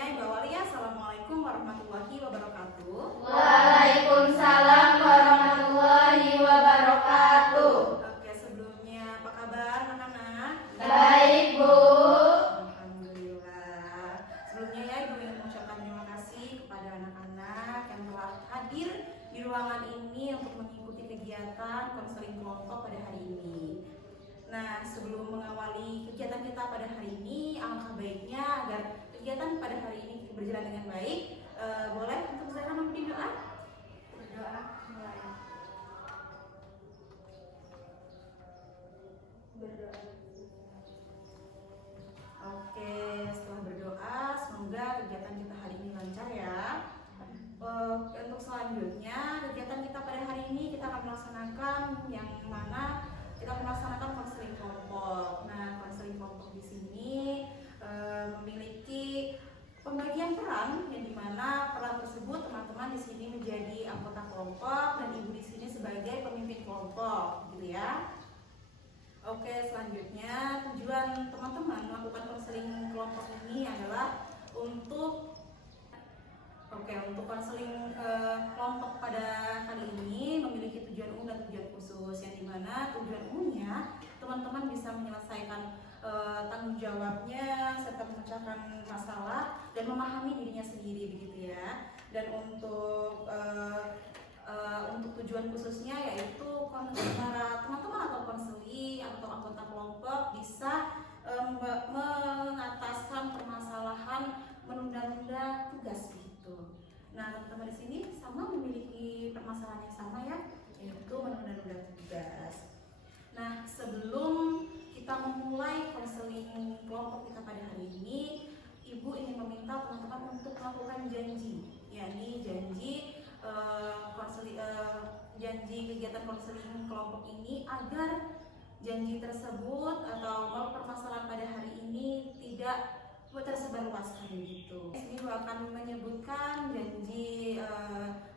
semuanya, Ibu awali ya. Assalamualaikum warahmatullahi wabarakatuh. Waalaikumsalam warahmatullahi wabarakatuh. Oke, sebelumnya apa kabar anak-anak? Baik, Bu. Alhamdulillah. Sebelumnya ya, Ibu ingin mengucapkan terima kasih kepada anak-anak yang telah hadir di ruangan ini untuk mengikuti kegiatan konseling kelompok pada hari ini. Nah, sebelum mengawali kegiatan kita pada hari ini, alangkah baiknya agar kegiatan pada hari ini berjalan dengan baik. Boleh untuk saya memimpin doa? Berdoa mulai. Berdoa. Oke, setelah berdoa, semoga kegiatan kita hari ini lancar ya. Untuk selanjutnya, kegiatan kita pada hari ini kita akan melaksanakan yang mana kita melaksanakan konseling kelompok. Nah, konseling kelompok di sini memiliki pembagian peran yang dimana peran tersebut teman-teman di sini menjadi anggota kelompok dan ibu di sini sebagai pemimpin kelompok, gitu ya. Oke, selanjutnya tujuan teman-teman melakukan konseling kelompok ini adalah untuk konseling kelompok pada kali ini memiliki tujuan umum dan tujuan khusus, yang dimana tujuan umumnya teman-teman bisa menyelesaikan tanggung jawabnya serta memecahkan masalah dan memahami dirinya sendiri, begitu ya. Dan untuk tujuan khususnya yaitu para teman-teman atau konseli atau anggota kelompok bisa mengataskan permasalahan menunda-nunda tugas gitu. Nah, teman-teman di sini sama memiliki permasalahan yang sama ya, yaitu menunda-nunda tugas. Nah, sebelum kita memulai konseling kelompok kita pada hari ini, Ibu ingin meminta teman-teman untuk melakukan janji, yakni janji kegiatan konseling kelompok ini agar janji tersebut atau permasalahan pada hari ini tidak tersebarluaskan gitu. Ini akan menyebutkan janji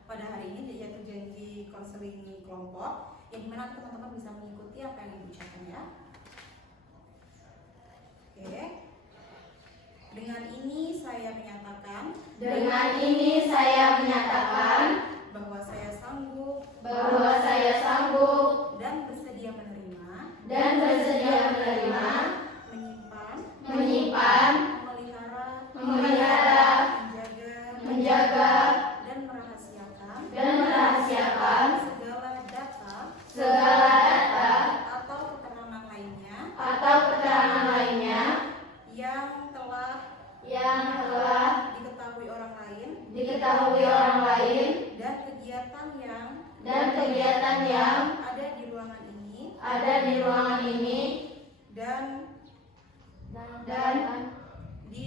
pada hari ini, yaitu janji konseling kelompok, yang dimana teman-teman bisa mengikuti apa yang diucapkan ya. Oke. Dengan ini saya menyatakan bahwa saya sanggup dan bersedia menerima menyimpan, memelihara, menjaga dan merahasiakan segala data atau keterangan lainnya yang telah diketahui orang lain dan kegiatan yang ada di ruangan ini dan di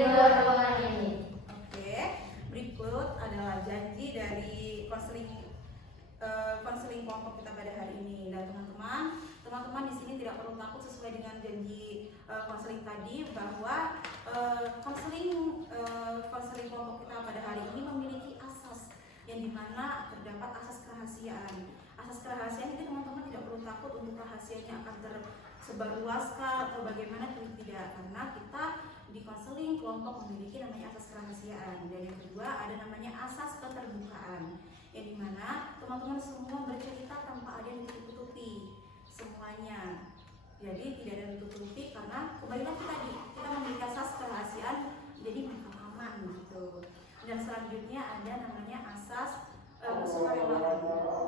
luar ruangan ini. Oke, berikut adalah janji dari konseling kelompok kita pada hari ini. Dan teman-teman di sini tidak perlu takut sesuai dengan janji konseling tadi, bahwa konseling kelompok kita pada hari ini memiliki asas yang dimana terdapat asas kerahasiaan. Asas kerahasiaan itu teman-teman tidak perlu takut untuk rahasianya akan tersebarluaskan atau bagaimana, tidak, karena kita di konseling kelompok memiliki namanya asas kerahasiaan. Dan yang kedua ada namanya asas keterbukaan, yang dimana teman-teman semua bercerita tanpa ada yang ditutupi semuanya. Jadi tidak ada yang ditutupi karena kembali lagi tadi kita memiliki asas kerahasiaan, jadi aman gitu. Dan selanjutnya ada namanya asas kesukarelaan,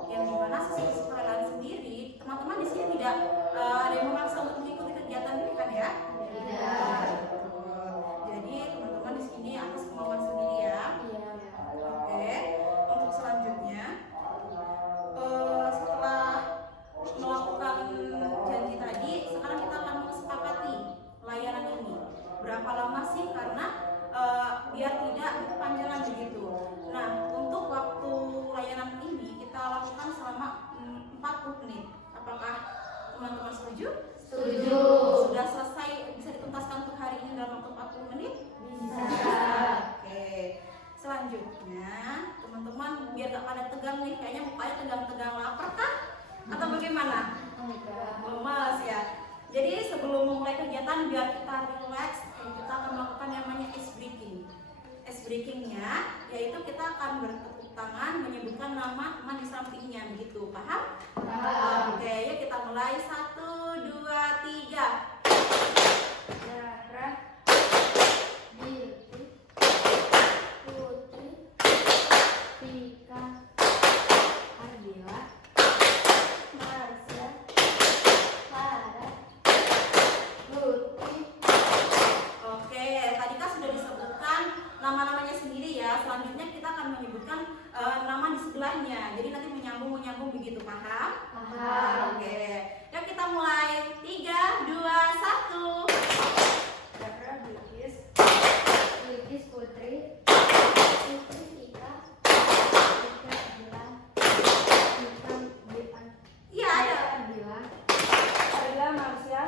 yang dimana asas kesukarelaan sendiri teman-teman di sini tidak ada yang memaksa untuk mengikuti kegiatan ini kan ya? Tidak. Jadi teman-teman di sini atas kemauan sendiri ya. Oke. Untuk selanjutnya, setelah melakukan janji tadi, sekarang kita akan mensepakati layanan ini. Berapa lama sih? Karena biar tidak kepanjangan begitu. Nah, untuk waktu layanan ini kita lakukan selama 40 menit. Apakah teman-teman setuju? Setuju. Sudah selesai, bisa dituntaskan untuk hari ini dalam waktu 40 menit? Bisa. Oke. Selanjutnya, teman-teman biar gak pada tegang nih, kayaknya mukanya tegang-tegang, lapar kah? Atau bagaimana? Lemas ya. Jadi sebelum memulai kegiatan biar kita relax, kita akan melakukan yang namanya akan bertepuk tangan menyebutkan nama teman di sampingnya, begitu, paham? Paham. Oke, yuk kita mulai. 1, 2, 3. Zahra, Bilti, Putri, Tika, Ardila, Marsha, Farah, Lutfi. Oke, tadi kan sudah disebutkan nama-namanya sendiri ya. Selanjutnya kita akan menyebutkan nama di sebelahnya. Jadi nanti menyambung begitu, paham? Paham. Oke, yuk kita mulai. 3, 2, 1. Zahra, Bilqis, Bilqis Putri, Putri Tika, Tika Ardila, Tika Bian, Iya, ada. Ardila, Ardila Marsha,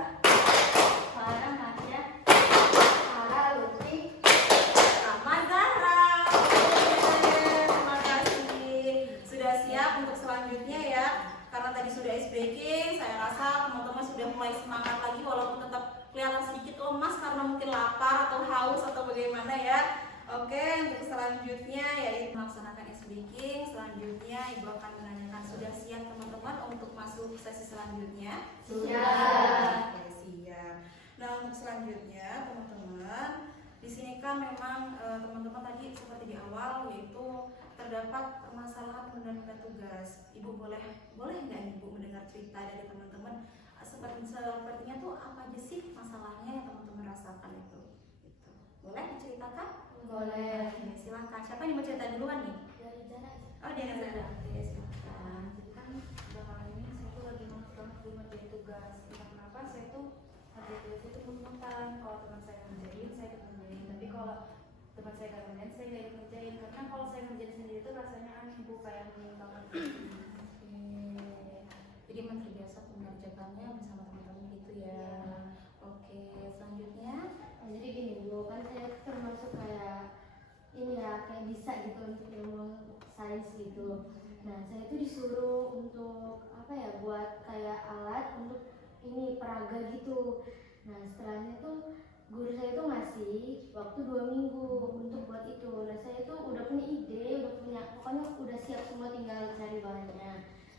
Farah Marsha, Farah Lutfi. Sama Zahra. Oke, terima kasih. Sudah siap untuk selanjutnya ya. Karena tadi sudah SBG, saya rasa teman-teman sudah mulai semangat lagi walaupun tetap kelihatan sedikit lemas karena mungkin lapar atau haus atau bagaimana ya. Oke, untuk selanjutnya yaitu melaksanakan SBG. Selanjutnya Ibu akan menanyakan, sudah siap teman-teman untuk masuk sesi selanjutnya? Sudah. Oke, siap. Nah, untuk selanjutnya teman-teman, di sini kan memang teman-teman tadi seperti di awal yaitu terdapat permasalahan menunda tugas. Ibu boleh nggak Ibu mendengar cerita dari teman-teman? Sepertinya tuh apa aja sih masalahnya yang teman-teman rasakan itu? Gitu. Boleh diceritakan? Boleh. Oke, silakan. Siapa yang mau cerita duluan nih? Dari Jana. Oh, dia Zara. Oke, silakan. Jadi kan belakangan ini saya tuh lagi males banget belum ngerjain tugas. Entah kenapa saya tuh ngerjain tugas itu belum-belum. Kalau teman saya ngerjain, saya ikut ngerjain. Tapi kalau teman saya gak ngerjain, saya gak ikut ngerjain. Karena kalau saya ngerjain sendiri tuh rasanya aneh, Bu, kayak aneh banget. Oke. Jadi emang terbiasa mengerjakannya bersama teman-teman gitu ya. Oke, selanjutnya. Jadi gini Bu, kan saya termasuk kayak ini ya, kayak bisa gitu untuk ilmu sains gitu. Nah, saya tuh disuruh untuk apa ya, buat kayak alat untuk ini peraga gitu. Nah, setelahnya tuh guru saya tuh ngasih waktu 2 minggu untuk buat itu. Nah, saya tuh udah punya ide, pokoknya udah siap semua, tinggal cari bahannya.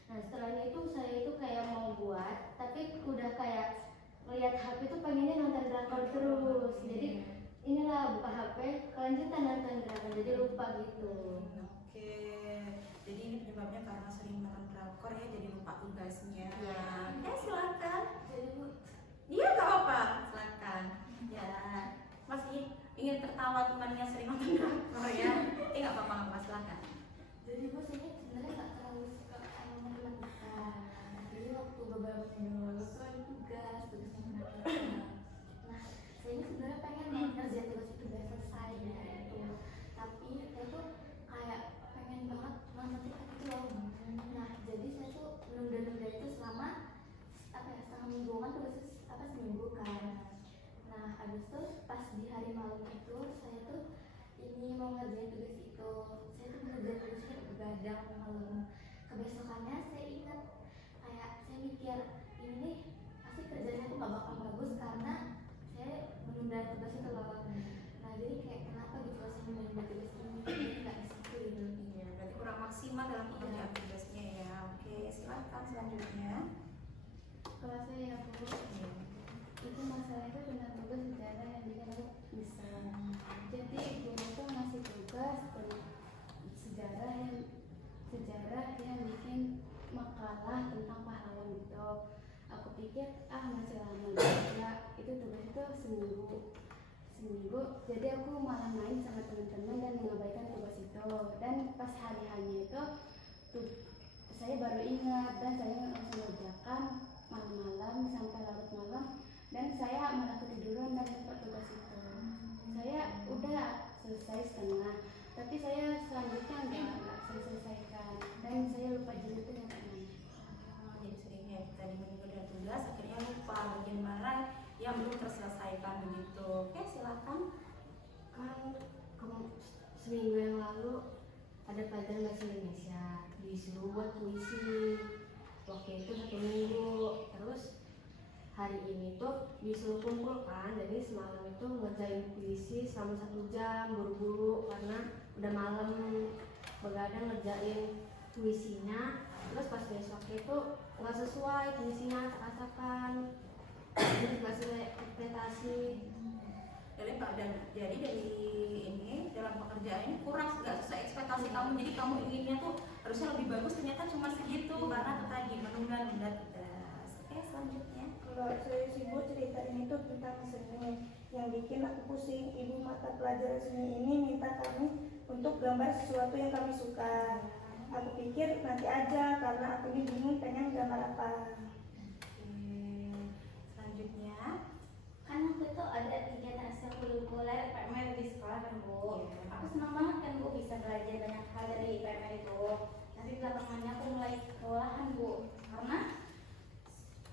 Nah, setelahnya itu saya itu kayak mau buat, tapi udah kayak lihat HP tuh pengennya nonton drakor terus. Jadi inilah buka HP, kelanjutan nonton drakor, jadi lupa gitu. Oke, jadi ini penyebabnya karena sering makan drakor ya, jadi lupa tugasnya. Iya. Oke, silakan. Jadi Bu, Iya, gak apa-apa, silakan. Ya, masih ingin tertawa temannya sering nonton drakor ya. Nggak apa-apa, silakan. jadi Bu saya sebenarnya nggak terlalu suka sama matematika. Jadi waktu beberapa minggu lalu tuh ada tugasnya matematika. Nah, saya ini sebenarnya pengen banget ngerjain tugas itu biar selesai ya itu. Tapi saya tuh kayak pengen banget matematika itu loh. Nah, jadi saya tuh nunda-nunda itu selama apa ya, setengah mingguan tuh seminggu kan. Nah, habis itu pas di hari malam itu saya tuh ini mau ngerjain tugas itu. Saya tuh ngerjain tugasnya begadang malam. Kebesokannya saya ingat, kayak saya mikir ini nih pasti kerjanya tuh gak bakal bagus karena saya menunda tugas itu loh. Nah, jadi kayak kenapa gitu loh saya menunda tugas ini, jadi gak disitu gitu. Iya, berarti kurang maksimal dalam pengerjaan tugasnya ya. Oke, silakan selanjutnya. Kalau saya ya Bu, itu masalah itu tentang tugas sejarah yang bikin aku bisa. Jadi guru tuh ngasih tugas sejarah yang bikin makalah tentang pahlawan gitu. Aku pikir masih lama juga. Itu tugas itu seminggu. Jadi aku malah main sama teman-teman dan mengabaikan tugas itu. Dan pas hari-harinya itu saya baru ingat dan saya langsung ngerjakan malam-malam sampai larut malam, dan saya malah ketiduran dan lupa tugas itu. Saya udah selesai setengah, tapi saya selanjutnya nggak selesaikan dan saya lupa jilidnya kemana. Jadi seringnya kita menunda tugas, akhirnya lupa bagian mana yang belum terselesaikan begitu. Oke, silakan. Kan seminggu yang lalu ada pelajaran bahasa Indonesia, disuruh buat puisi. Waktu itu 1 minggu, terus hari ini tuh disuruh kumpulkan. Jadi semalam itu ngerjain puisi selama 1 jam, buru-buru karena udah malam. begadang ngerjain puisinya, terus pas besoknya itu nggak sesuai puisinya, acak-acakan, nggak sesuai ekspektasi. Jadi dari ini dalam pekerjaan ini kurang, nggak sesuai ekspektasi kamu, jadi kamu inginnya tuh harusnya lebih bagus, ternyata cuma segitu karena itu tadi menunda-nunda tugas. Oke, selanjutnya. Kalau saya sih Bu, cerita ini tuh tentang seni. Yang bikin aku pusing, ibu mata pelajaran seni ini minta kami untuk gambar sesuatu yang kami suka. Aku pikir nanti aja karena aku ini bingung pengen gambar apa. Selanjutnya. Kan waktu itu ada kegiatan ekstrakurikuler PMR di sekolah kan Bu. Aku senang banget kan Bu bisa belajar banyak hal dari PMR itu. Tapi belakangannya aku mulai kelelahan Bu, karena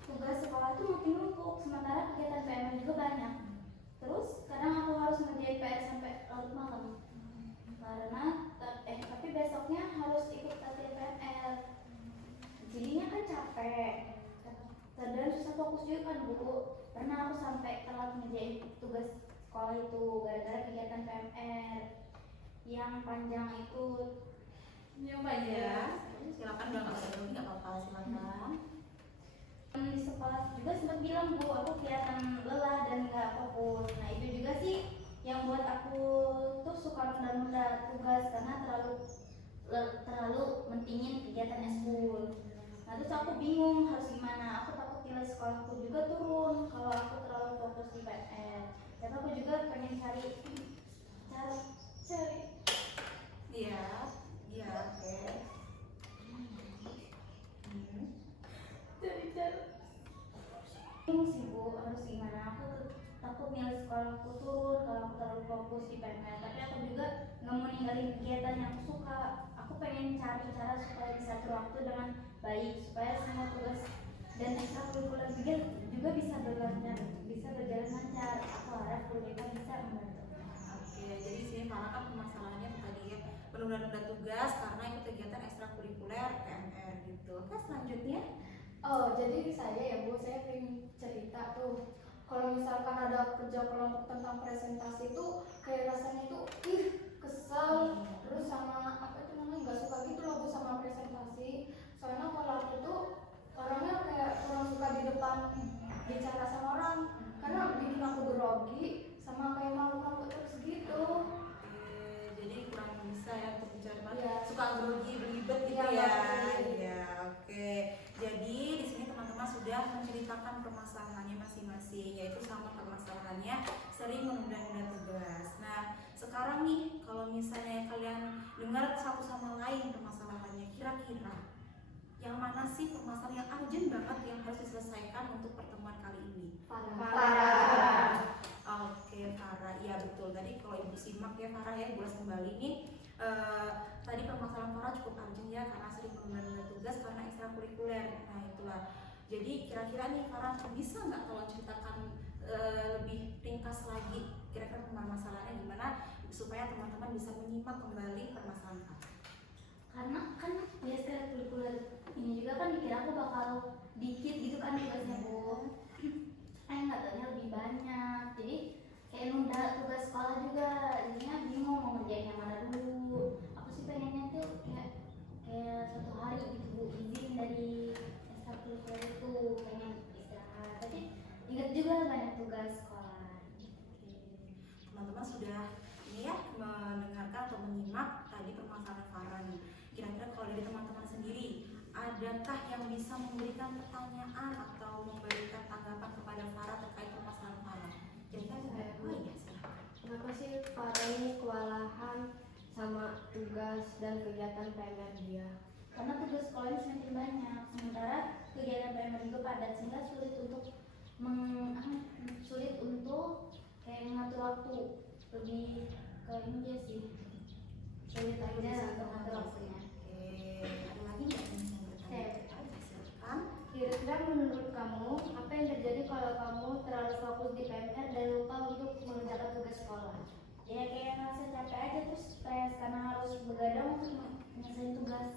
tugas sekolah tuh makin numpuk, sementara kegiatan PMR juga banyak. Terus kadang aku harus ngerjain PR sampai larut malam. Karena tapi besoknya harus ikut latihan PMR. Jadinya kan capek. Dan susah fokus juga kan Bu. Pernah aku sampai telat ngerjain tugas sekolah itu gara-gara kegiatan PMR yang panjang itu. Nyoba ya. Silakan kalau nggak ada nggak apa-apa, silakan. Di sekolah juga sempat bilang Bu, aku kelihatan lelah dan nggak fokus. Nah itu juga sih yang buat aku tuh suka nunda-nunda tugas karena terlalu mentingin kegiatan eskul. Nah terus aku bingung harus gimana. Aku takut nilai sekolahku juga turun kalau aku terlalu fokus di PN. Dan aku juga pengen cari Iya, oke. Bingung sih Bu, harus gimana. Aku takut nilai sekolahku turun kalau aku terlalu fokus di PN. Tapi aku juga nggak mau ninggalin kegiatan yang aku suka. Aku pengen cari cara supaya bisa atur waktu dengan baik, supaya semua tugas dan ekstrakurikuler juga bisa berjalan lancar. Aku harap mereka bisa membantu. Oke, jadi sini Farah kan permasalahannya tadi ya, menunda-nunda tugas karena ikut kegiatan ekstrakurikuler PMR gitu. Oke, selanjutnya. Oh, jadi saya ya Bu, saya pengen cerita tuh. Kalau misalkan ada kerja kelompok tentang presentasi tuh kayak rasanya tuh kesel, terus sama apa itu namanya nggak suka gitu loh Bu sama presentasi. Soalnya kalau aku tuh orangnya kayak kurang suka di depan bicara sama orang, karena bikin aku grogi sama kayak malu-malu terus gitu. Oke, jadi kurang bisa ya untuk bicara, Iya. suka grogi, berlibat gitu Iya, ya. Mbak. Iya, oke. Jadi di sini teman-teman sudah menceritakan permasalahannya masing-masing, yaitu sama permasalahannya sering menunda-nunda tugas. Nah, sekarang nih kalau misalnya kalian dengar satu sama lain permasalahannya, kira-kira yang mana sih permasalahan yang urgent banget yang harus diselesaikan untuk pertemuan kali ini? Farah. Oke, Farah, iya betul. Tadi kalau ibu simak ya Farah ya, ulas kembali nih. Tadi permasalahan Farah cukup urgent ya karena sering menunda tugas karena ekstrakurikuler. Nah itulah. Jadi kira-kira nih Farah bisa nggak kalau ceritakan lebih ringkas lagi kira-kira permasalahannya gimana supaya teman-teman bisa menyimak kembali permasalahan Farah. Karena kan ya ekstrakurikuler ini juga kan dikira aku bakal dikit gitu kan tugasnya Bu. Nggak taunya lebih banyak. Jadi kayak nunda tugas sekolah juga. Jadinya bingung mau ngerjain yang mana dulu. Aku sih pengennya tuh kayak satu hari gitu Bu, izin dari ekstrakurikuler itu, pengen istirahat. Tapi ingat juga banyak tugas sekolah. Teman-teman sudah ini ya mendengarkan atau menyimak tadi permasalahan Farah nih. Kira-kira kalau dari teman-teman sendiri, adakah yang bisa memberikan pertanyaan atau memberikan tanggapan kepada Farah terkait permasalahan Farah? Kira-kira oh iya silahkan. Kenapa sih Farah ini kewalahan sama tugas dan kegiatan PMR dia? Karena tugas sekolahnya semakin banyak, sementara kegiatan PMR juga padat sehingga sulit untuk kayak mengatur waktu. Lebih ke ini dia sih, sulit aja untuk mengatur waktunya. Oke, ada lagi nggak yang bisa bertanya? Silakan. Kira-kira menurut kamu, apa yang terjadi kalau kamu terlalu fokus di PMR dan lupa untuk mengerjakan tugas sekolah? Ya kayak ngerasa capek aja terus stres karena harus begadang untuk menyelesaikan tugas.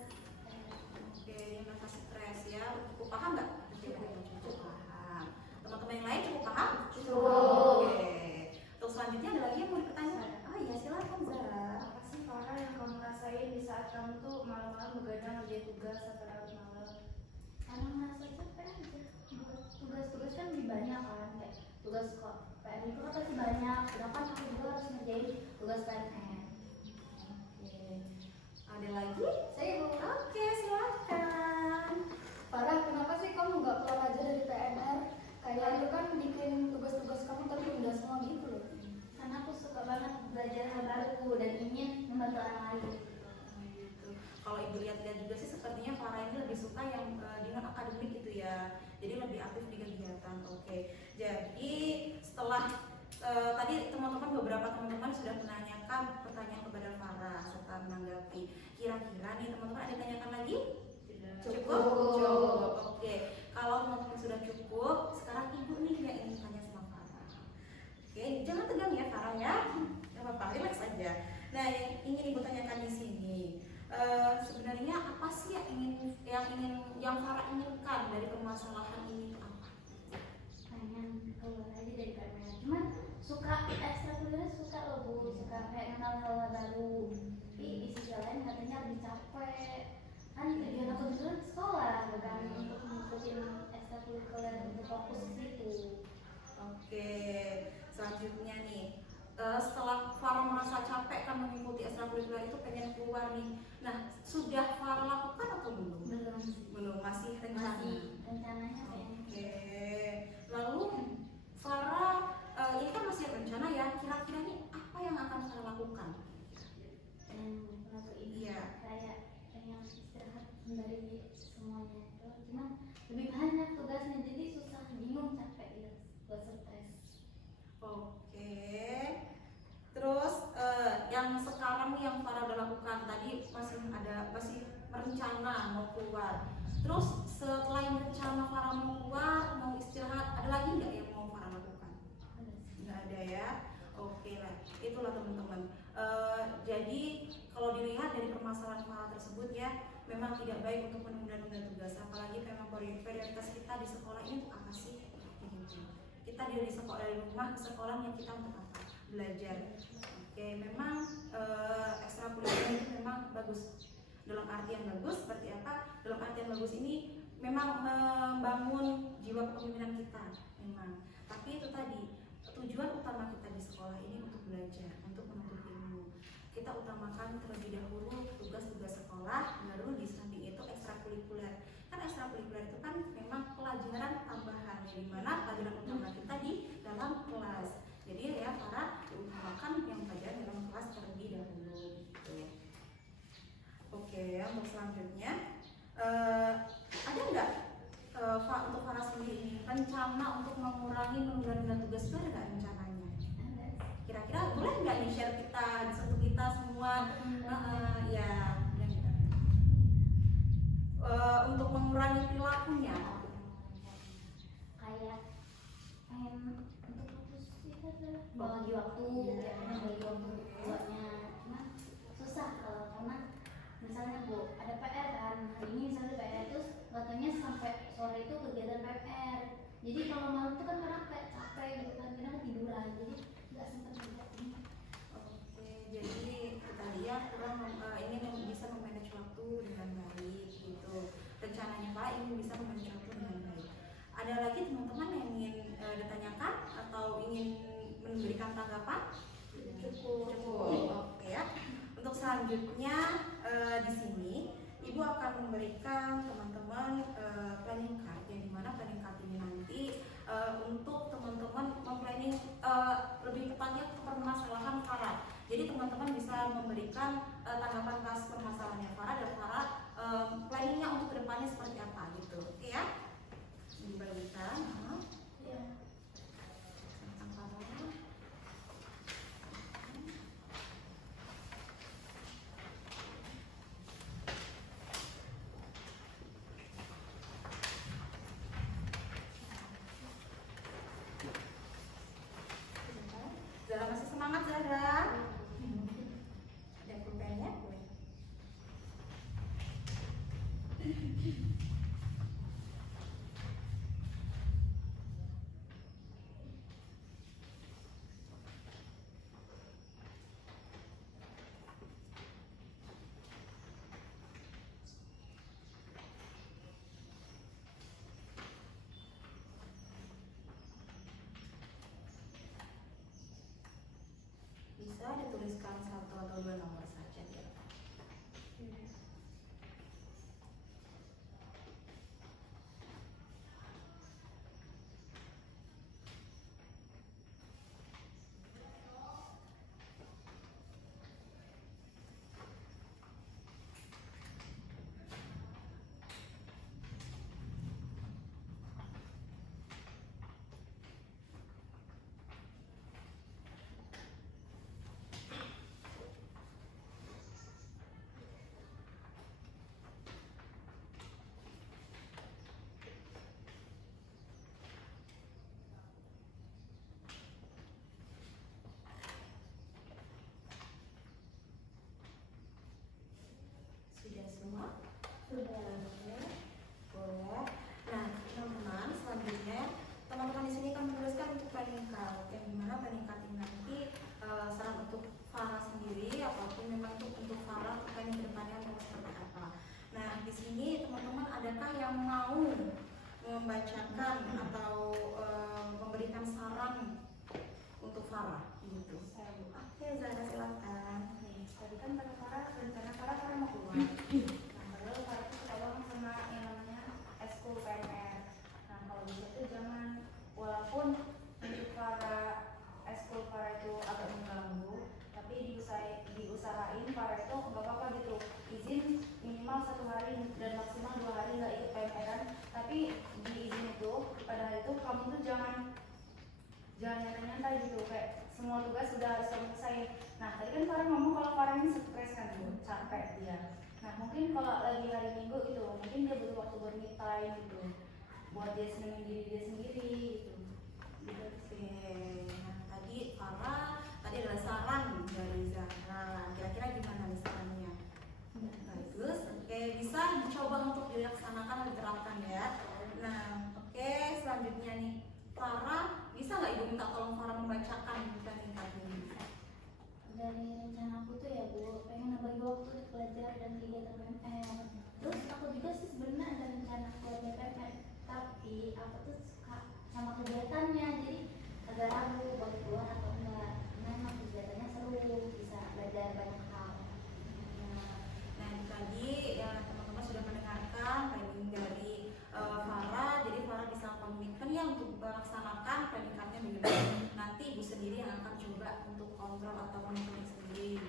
Oke, yang merasa stres ya, cukup paham nggak? Cukup paham. Teman-teman yang lain cukup paham? Cukup. Oke. Terus selanjutnya ada lagi yang mau dipertanyakan? Oh iya silakan Zara. Apa sih Farah yang kamu rasain di saat kamu tugas PNS. Oke. Ada lagi? Saya mau Oke, silakan. Farah, kenapa sih kamu nggak keluar aja dari PNR? Kayak itu kan bikin tugas-tugas kamu tertunda semua gitu loh. Karena aku suka banget belajar hal baru dan ingin membantu orang lain. Gitu. Kalau ibu lihat-lihat juga sih sepertinya Farah ini lebih suka yang dengan akademik gitu ya. Jadi lebih aktif di kegiatan. Oke. Jadi setelah tadi beberapa teman-teman sudah menanyakan pertanyaan kepada Farah serta menanggapi. Kira-kira nih teman-teman ada tanyakan lagi? Cukup? Cukup. Oke. Kalau teman-teman sudah cukup, sekarang ibu nih yang ingin tanya sama Farah. Oke, jangan tegang ya Farah ya. Gak apa-apa, relax aja. Nah, yang ingin ibu tanyakan di sini, sebenarnya apa sih yang Farah inginkan dari permasalahan ini itu apa? Pengen keluar aja dari PNS. Cuman suka ekstrakurikuler, suka loh Bu, suka kayak kenal hal baru. Tapi di sisi lain katanya lebih capek. Kan tujuan aku dulu sekolah, bukan untuk ngikutin ekstrakurikuler untuk fokus ke situ. Oke, selanjutnya nih, setelah Farah merasa capek kan mengikuti ekstrakurikuler itu pengen keluar nih. Nah, sudah Farah lakukan atau belum? Belum sih. Belum, masih rencana. Masih rencananya pengen. Oke, lalu Farah ini kan masih rencana ya. Kira-kira nih apa yang akan Farah lakukan? Dan ngelakuin Iya. kayak pengen istirahat dari semuanya itu. Cuman lebih banyak tugasnya jadi susah, bingung, capek gitu, buat stres. Oke. Terus yang sekarang nih yang Farah udah lakukan tadi masih merencana mau keluar. Terus selain rencana Farah mau keluar, mau istirahat, ada lagi nggak yang mau Farah lakukan? Nggak ada ya. Oke lah, itulah teman-teman. Jadi kalau dilihat dari permasalahan Farah tersebut ya, memang tidak baik untuk menunda-nunda tugas. Apalagi memang prioritas kita di sekolah ini untuk apa sih? Begitu. Kita dari sekolah, dari rumah ke sekolah yang kita untuk apa? Belajar. Oke, memang ekstrakurikuler itu memang bagus. Dalam artian bagus seperti apa? Dalam artian bagus ini memang membangun jiwa kepemimpinan kita, memang. Tapi itu tadi tujuan utama kita di sekolah ini untuk belajar, untuk menuntut ilmu. Kita utamakan terlebih dahulu tugas-tugas sekolah, baru di samping itu ekstrakurikuler. Kan ekstrakurikuler itu kan memang pelajaran tambahan, di mana pelajaran utama kita di dalam kelas. Jadi ya Farah utamakan yang pelajaran dalam kelas terlebih dahulu. Gitu. Oke, untuk selanjutnya ada nggak untuk Farah sendiri ini rencana untuk mengurangi menunda-nunda tugas itu ada nggak rencananya? Kira-kira boleh nggak nih share kita untuk kita semua? Ya, boleh nggak? Untuk mengurangi perilakunya. Kayak pengen untuk fokus itu adalah bagi waktu, ya pengen bagi waktu buatnya. Cuman susah karena misalnya Bu ada PR kan, hari ini misalnya PR terus katanya sampai sore itu kegiatan PR. Jadi kalau malam itu kan karena kayak capek gitu kan, kadang ketiduran, jadi nggak sempat kerjain. Oke, jadi kita lihat kurang ingin bisa memanage waktu dengan baik gitu. Rencananya Pak ingin bisa memanage waktu dengan baik. Ada lagi teman-teman yang ingin ditanyakan atau ingin memberikan tanggapan? Cukup. Oke ya. Untuk selanjutnya di sini Ibu akan memberikan teman-teman planning card, yang dimana planning card ini nanti untuk teman-teman memplanning lebih tepatnya ke permasalahan Farah. Jadi teman-teman bisa memberikan tanggapan atas permasalahannya Farah dan Farah planningnya untuk kedepannya seperti apa gitu. Oke ya? Dibagikan. Ya. Tentang Farah. Zara masih semangat Zara? Ada pulpennya? bisa dituliskan 1 atau 2 nomor saja di atas. Sudah semua? Sudah. Boleh. Nah, teman-teman, selanjutnya teman-teman di sini akan menuliskan untuk planning card, yang dimana planning card ini nanti saran untuk Farah sendiri ataupun memang untuk Farah planning kedepannya mau seperti apa. Nah, di sini teman-teman adakah yang mau membacakan atau memberikan saran untuk Farah? Gitu. Oke, Zara silakan. Nih, tadi kan kata Farah, rencana Farah mau keluar. Nah, padahal Farah tuh suka banget sama yang namanya eskul PMR. Nah, kalau bisa tuh jangan, walaupun untuk Farah eskul Farah itu agak mengganggu, tapi diusahain Farah itu nggak apa-apa gitu. Izin minimal 1 hari dan maksimal 2 hari nggak ikut PMR-an. Tapi di izin itu pada hari itu kamu tuh jangan nyantai gitu, kayak semua tugas sudah harus kamu selesai. Nah, tadi kan Farah ngomong kalau Farah ini stres kan tuh, capek dia. Nah, mungkin kalau lagi hari Minggu gitu, mungkin dia butuh waktu buat me time gitu, buat dia senengin diri dia sendiri gitu. Gitu Oke, sih. nah tadi Farah, tadi adalah saran dari Zahra. Kira-kira gimana nih sarannya? Bagus, oke, bisa dicoba untuk dilaksanakan dan diterapkan ya. Nah, oke, selanjutnya nih Farah, bisa nggak Ibu minta tolong Farah membacakan planning card ini? Dari rencana aku tuh ya Bu, pengen bagi waktu untuk belajar dan kegiatan PMR. Terus aku juga sih sebenarnya ada rencana buat PMR, tapi aku tuh suka sama kegiatannya, jadi agak ragu buat keluar atau enggak. Memang kegiatannya seru, bisa belajar banyak hal. Nah, ini tadi ya teman-teman sudah mendengarkan planning dari Farah. Jadi Farah bisa komitmen ya untuk melaksanakan planning cardnya benar-benar. Nanti Ibu sendiri yang akan coba untuk kontrol atau monitoring sendiri.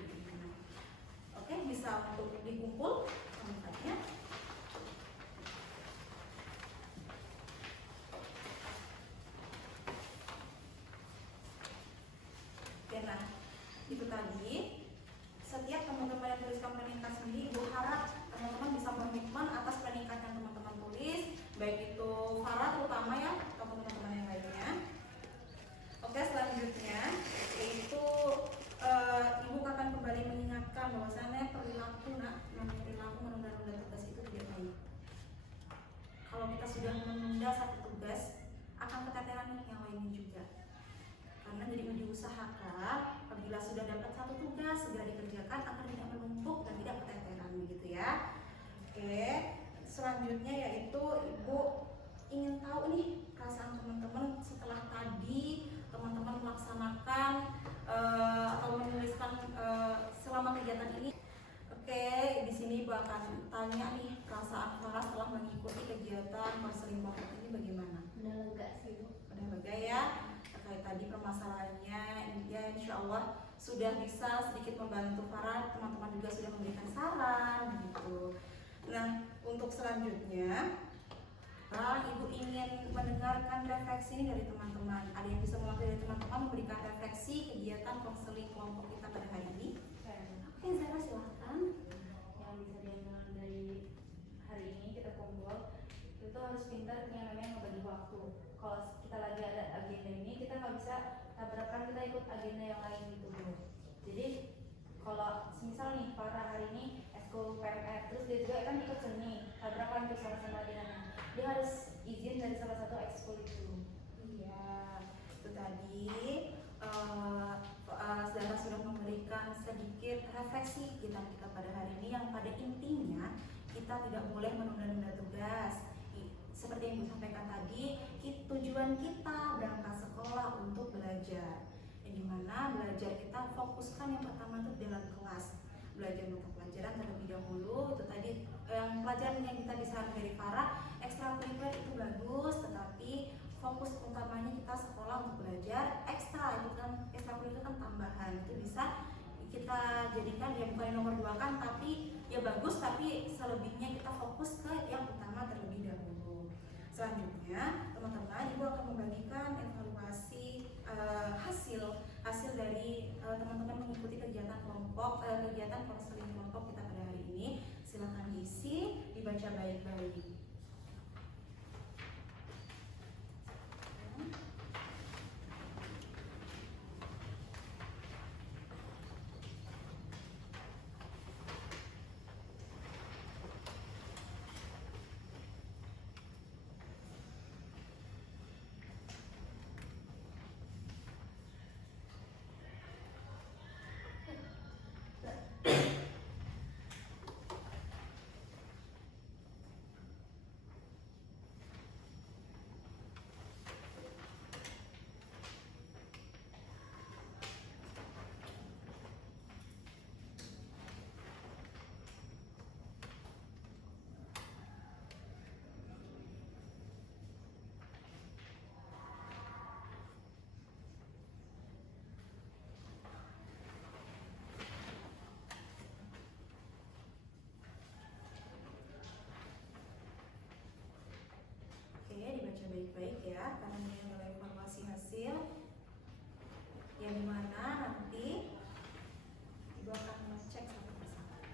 Oke, bisa untuk dikumpul planning cardnya. Oke, nah itu tadi. Setiap teman-teman yang tuliskan planning card sendiri, Ibu harap teman-teman bisa komitmen atas planning card yang teman-teman tulis, baik itu Farah terutama ya, atau teman-teman yang lainnya. Oke, selanjutnya yaitu Ibu akan kembali mengingatkan bahwasannya perilaku menunda-nunda tugas itu tidak baik. Kalau kita sudah menunda satu tugas, akan keteteran yang lainnya juga. Karena jadi diusahakan apabila sudah dapat satu tugas segera dikerjakan agar tidak menumpuk dan tidak keteteran begitu ya. Oke, selanjutnya yaitu Ibu ingin tahu nih perasaan teman-teman setelah tadi teman-teman melaksanakan atau menuliskan selama kegiatan ini. Oke, di sini Ibu akan tanya nih perasaan Farah setelah mengikuti kegiatan konseling bapak ini bagaimana? Udah lega sih Bu. Udah lega ya. Terkait tadi permasalahannya, ya insya Allah sudah bisa sedikit membantu Farah. Teman-teman juga sudah memberikan saran gitu. Nah, untuk selanjutnya Ibu ingin mendengarkan refleksi ini dari teman-teman. Ada yang bisa mewakili dari teman-teman memberikan refleksi kegiatan konseling kelompok kita pada hari ini? Oke, Zara silahkan. Yang bisa diambil dari hari ini kita kumpul, itu harus pintar yang namanya ngebagi waktu. Kalau kita lagi ada agenda ini, kita nggak bisa tabrakan, kita ikut agenda yang lain gitu Bu. Jadi kalau misal nih Farah hari ini eskul PMR, terus dia juga kan ikut seni, tabrakan tuh sama-sama agendanya. Dia harus izin dari salah satu ekskul itu. Iya, itu tadi Zara sudah memberikan sedikit refleksi kita pada hari ini yang pada intinya kita tidak boleh menunda-nunda tugas. Seperti yang Ibu sampaikan tadi, tujuan kita berangkat sekolah untuk belajar. yang dimana belajar kita fokuskan yang pertama itu dalam kelas, belajar mata pelajaran terlebih dahulu. Itu tadi yang pelajaran yang kita bisa dari Farah, ekstrakurikuler itu bagus, tetapi fokus utamanya kita sekolah untuk belajar. Ekstra itu kan, ekstrakurikuler itu kan tambahan, itu bisa kita jadikan ya bukan nomor 2 kan, tapi ya bagus, tapi selebihnya kita fokus ke yang utama terlebih dahulu. Selanjutnya teman-teman, ibu akan membagikan evaluasi hasil dari teman-teman mengikuti kegiatan kelompok, kegiatan konseling kelompok kita pada hari ini. Silakan diisi, dibaca baik-baik. Dibaca baik-baik ya, karena ini adalah evaluasi hasil yang dimana nanti ibu akan mengecek satu persatu.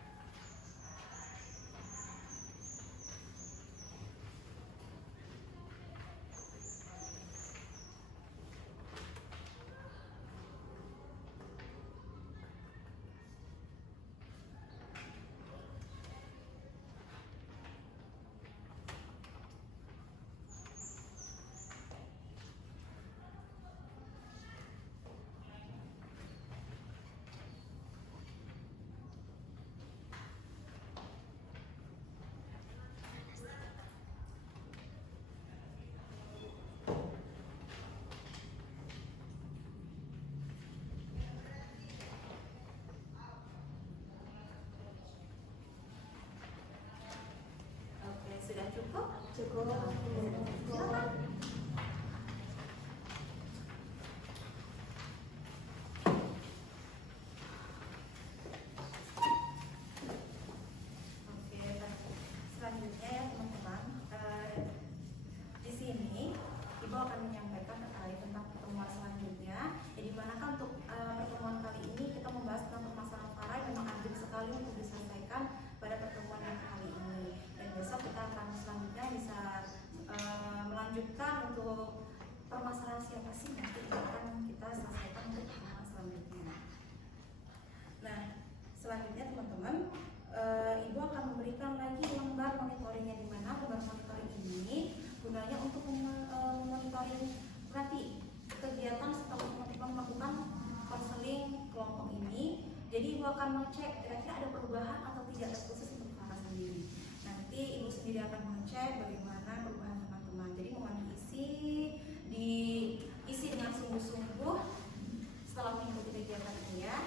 Oke, sudah cukup? Cukup. Silakan. Oke, selanjutnya ya teman-teman, di sini ibu akan menyampaikan terkait tentang pertemuan selanjutnya. Jadi manakah untuk pertemuan kali ini kita membahas tentang permasalahan Farah yang memang urgent sekali untuk diselesaikan pada pertemuan yang kali ini. Dan besok kita akan selanjutnya bisa melanjutkan untuk permasalahan siapa sih nanti akan kita selesaikan untuk pertemuan selanjutnya. Nah, selanjutnya teman-teman, ibu akan memberikan lagi lembar monitoringnya, di mana lembar monitoring ini gunanya untuk memonitoring berarti kegiatan setelah teman-teman melakukan konseling kelompok ini. Jadi ibu akan mengecek kira-kira ada perubahan atau tidak khusus untuk Farah sendiri. Nanti ibu sendiri akan mengecek bagaimana perubahan teman-teman. Jadi mohon diisi dengan sungguh-sungguh setelah mengikuti kegiatan ini ya.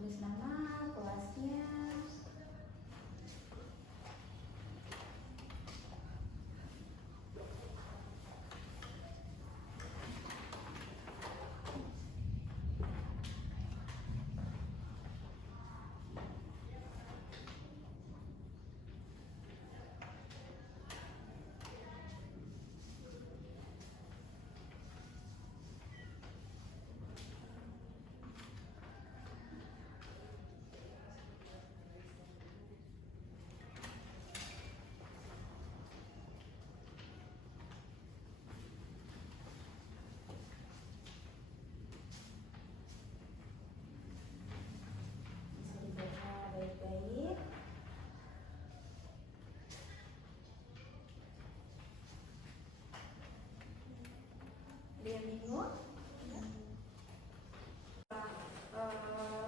Tulis nama, kelasnya,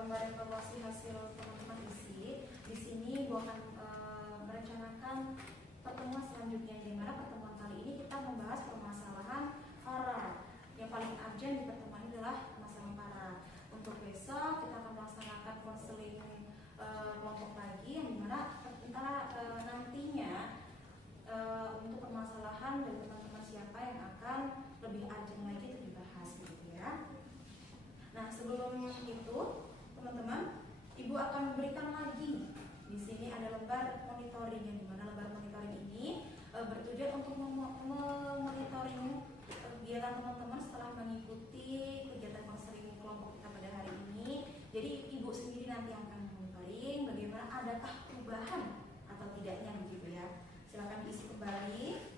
Lembar evaluasi hasil teman-teman isi. Di sini Ibu akan merencanakan pertemuan selanjutnya, di mana pertemuan kali ini kita membahas permasalahan FARA. Yang paling urgent di pertemuan ini adalah permasalahan FARA. Untuk besok kita akan melaksanakan konseling kelompok lagi, yang dimana nantinya untuk permasalahan dari teman-teman siapa yang akan lebih urgent lagi untuk dibahas gitu ya. Nah, sebelum itu teman-teman, Ibu akan memberikan lagi di sini ada lembar monitoring, yang dimana lembar monitoring ini bertujuan untuk memonitoring kegiatan teman-teman setelah mengikuti kegiatan konseling kelompok kita pada hari ini. Jadi Ibu sendiri nanti akan monitoring bagaimana adakah perubahan atau tidaknya begitu ya. Silakan diisi kembali.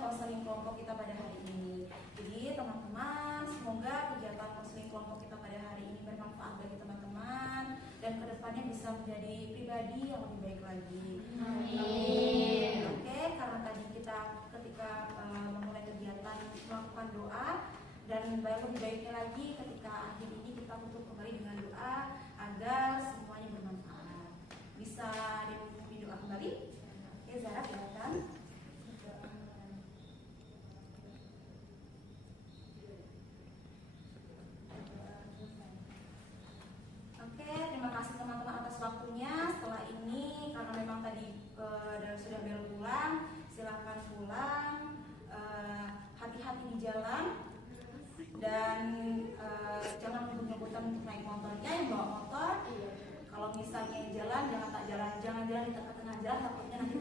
Konseling kelompok kita pada hari ini. Jadi teman-teman, semoga kegiatan konseling kelompok kita pada hari ini bermanfaat bagi teman-teman dan kedepannya bisa menjadi pribadi yang lebih baik lagi. Amin. Oke, karena tadi kita ketika memulai kegiatan melakukan doa, dan lebih baiknya lagi ketika akhir ini kita tutup kembali dengan doa agar semuanya bermanfaat. Bisa dipimpin doa kembali? Oke, Zara silakan. Waktunya setelah ini karena memang tadi sudah bel pulang, silakan pulang, hati-hati di jalan dan jangan ngebut-ngebutan untuk naik motornya. Yang bawa motor, kalau misalnya jalan jangan jalan di tengah-tengah jalan, takutnya nanti